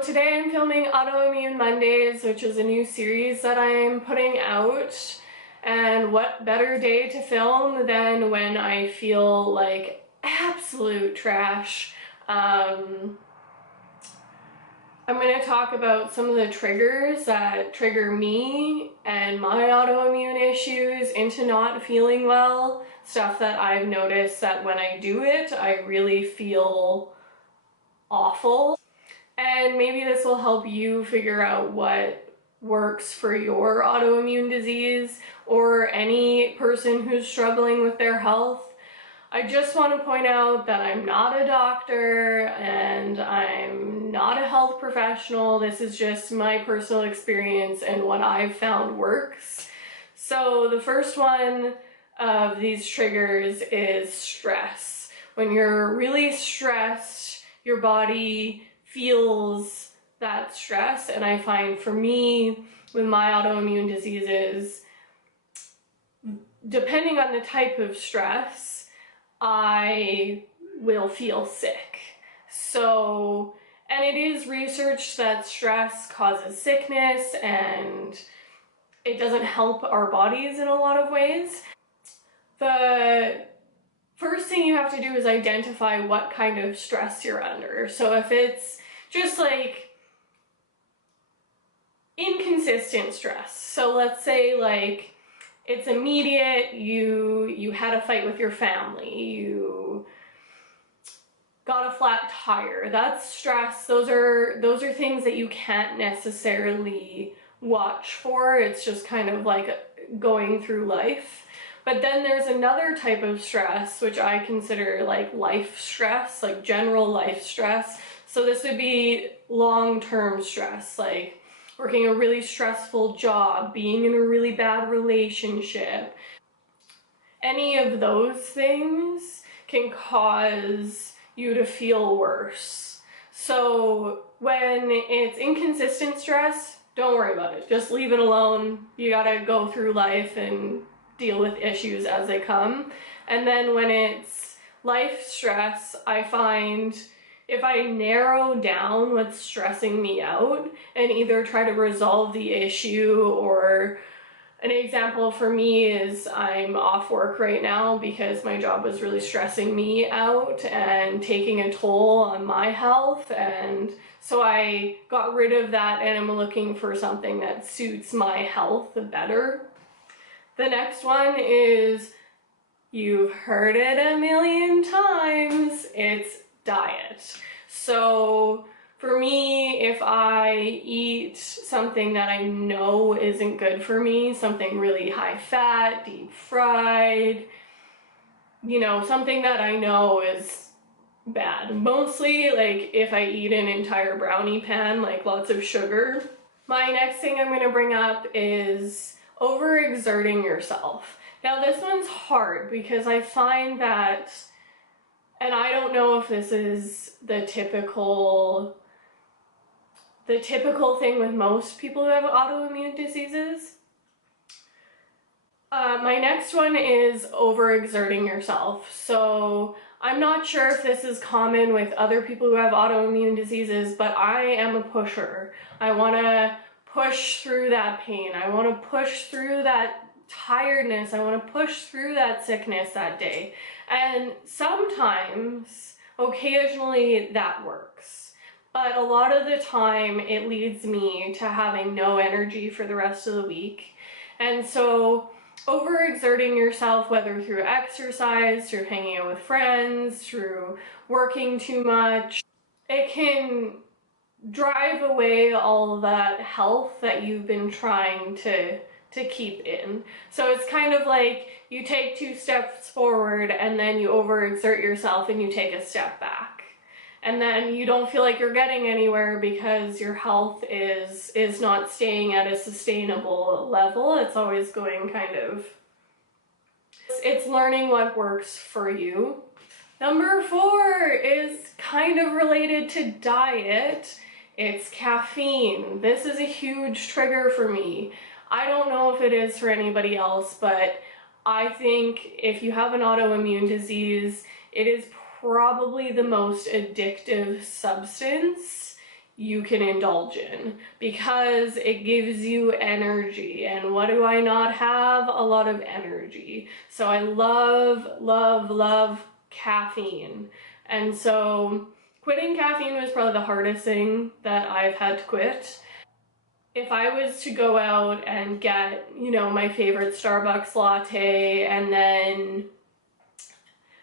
So today I'm filming Autoimmune Mondays, which is a new series that I'm putting out. And what better day to film than when I feel like absolute trash. I'm going to talk about some of the triggers that trigger me and my autoimmune issues into not feeling well. Stuff that I've noticed that when I do it, I really feel awful. And maybe this will help you figure out what works for your autoimmune disease or any person who's struggling with their health. I just want to point out that I'm not a doctor and I'm not a health professional. This is just my personal experience and what I've found works. So the first one of these triggers is stress. When you're really stressed, your body feels that stress, and I find for me with my autoimmune diseases, depending on the type of stress, I will feel sick. So, and it is researched that stress causes sickness and it doesn't help our bodies in a lot of ways. The first thing you have to do is identify what kind of stress you're under. So if it's just like inconsistent stress, so let's say like it's immediate, you had a fight with your family, you got a flat tire, that's stress. Those are things that you can't necessarily watch for. It's just kind of like going through life. But then there's another type of stress, which I consider like life stress, like general life stress. So this would be long-term stress, like working a really stressful job, being in a really bad relationship. Any of those things can cause you to feel worse. So when it's inconsistent stress, don't worry about it. Just leave it alone. You gotta go through life and deal with issues as they come. And then when it's life stress, I find if I narrow down what's stressing me out and either try to resolve the issue, or an example for me is I'm off work right now because my job was really stressing me out and taking a toll on my health, and so I got rid of that and I'm looking for something that suits my health better. The next one is, you've heard it a million times, it's diet. So for me, if I eat something that I know isn't good for me, something really high fat, deep fried, you know, something that I know is bad. Mostly like if I eat an entire brownie pan, like lots of sugar. My next thing I'm going to bring up is overexerting yourself. Now this one's hard because I find that, and I don't know if this is the typical thing with most people who have autoimmune diseases. My next one is overexerting yourself. So I'm not sure if this is common with other people who have autoimmune diseases, but I am a pusher. I want to push through that pain. I want to push through that tiredness. I want to push through that sickness that day. And sometimes, occasionally, that works. But a lot of the time, it leads me to having no energy for the rest of the week. And so, overexerting yourself, whether through exercise, through hanging out with friends, through working too much, it can drive away all that health that you've been trying to keep in. So it's kind of like you take 2 steps forward and then you overexert yourself and you take a step back. And then you don't feel like you're getting anywhere because your health is not staying at a sustainable level. It's always going kind of, it's learning what works for you. Number 4 is kind of related to diet. It's caffeine. This is a huge trigger for me. I don't know if it is for anybody else, but I think if you have an autoimmune disease, it is probably the most addictive substance you can indulge in because it gives you energy. And what do I not have? A lot of energy. So I love, love, love caffeine. And so quitting caffeine was probably the hardest thing that I've had to quit. If I was to go out and get, you know, my favorite Starbucks latte, and then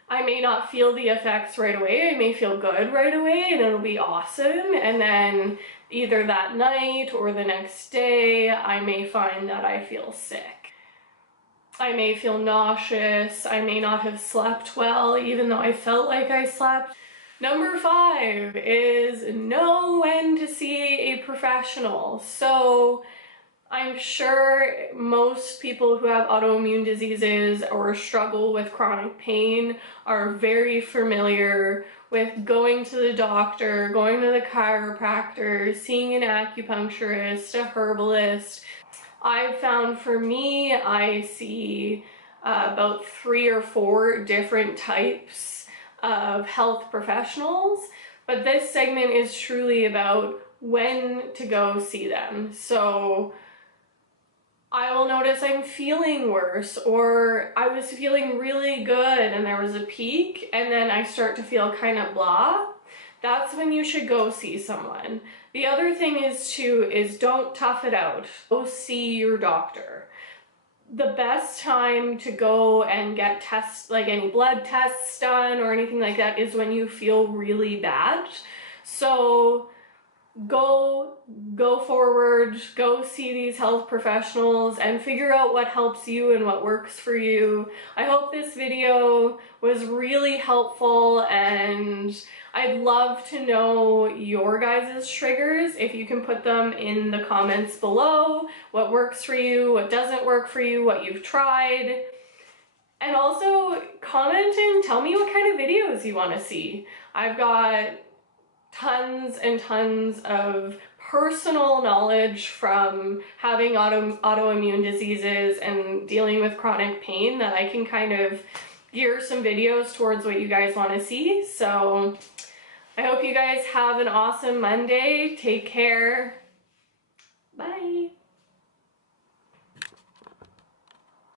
I may not feel the effects right away, I may feel good right away and it'll be awesome, and then either that night or the next day I may find that I feel sick. I may feel nauseous, I may not have slept well even though I felt like I slept. Number 5 is know when to see a professional. So I'm sure most people who have autoimmune diseases or struggle with chronic pain are very familiar with going to the doctor, going to the chiropractor, seeing an acupuncturist, a herbalist. I've found for me, I see about 3 or 4 different types of health professionals, but this segment is truly about when to go see them. So I will notice I'm feeling worse, or I was feeling really good and there was a peak and then I start to feel kind of blah. That's when you should go see someone. The other thing is don't tough it out. Go see your doctor. The best time to go and get tests, like any blood tests done or anything like that, is when you feel really bad. So go forward, go see these health professionals and figure out what helps you and what works for you. I hope this video was really helpful, and I'd love to know your guys' triggers. If you can put them in the comments below, what works for you, what doesn't work for you, what you've tried. And also comment and tell me what kind of videos you want to see. I've got tons and tons of personal knowledge from having autoimmune diseases and dealing with chronic pain that I can kind of gear some videos towards what you guys want to see. So I hope you guys have an awesome Monday. Take care.